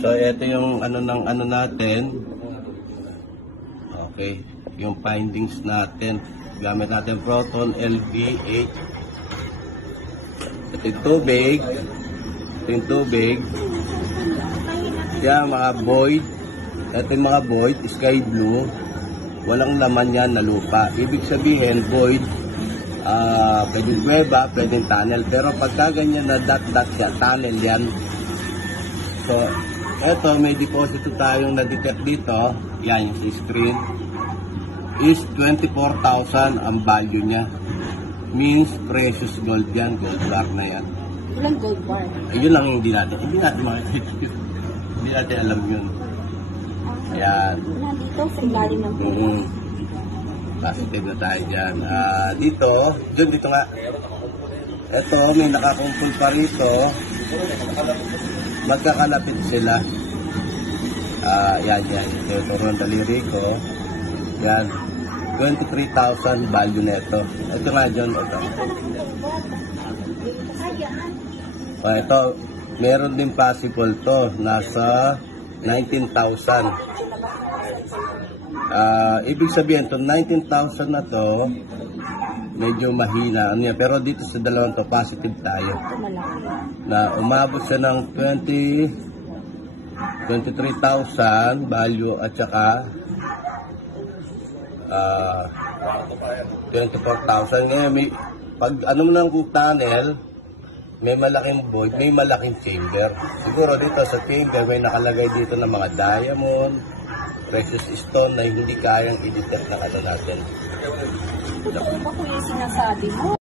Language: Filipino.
So, ito yung ano ng ano natin. Okay. Yung findings natin. Gamit natin Proton LV8. Ito yung tubig. Ito yung tubig. Yan, mga void. Ito yung mga void, sky blue. Walang laman yan na lupa. Ibig sabihin, void, pwedeng kuweba, pwedeng tunnel. Pero pagka ganyan na dot-dot siya, tunnel yan. So, eto, may deposito tayong na-detect dito. Yan, yung screen. Is 24,000 ang value niya. Means precious gold yan, gold bar na yan. Ilang gold bar? Ayun lang yung hindi natin makikita. Hindi natin alam yun. Ayan. Nandito sa ilalim ng Positive na tayo dyan. Dito nga. Ito, may nakakumpul pa rito. Magkakalapit sila. Yan. Ito ang daliri ko. Yan. 23,000 value neto. Ito nga dyan. Ito, meron din possible to. Nasa 19,000. Ibig sabihin, to 19,000 na to, medyo mahina. Pero dito sa dalawang to, positive tayo. Na umabot siya ng 23,000 value at saka 24,000. Ngayon, pag ano mo ng tunnel, may malaking void, may malaking chamber. Siguro dito sa chamber, may nakalagay dito ng mga diamond, precious stone na hindi kayang i-detect na ano natin. Ito ba kung yung sinasabi mo?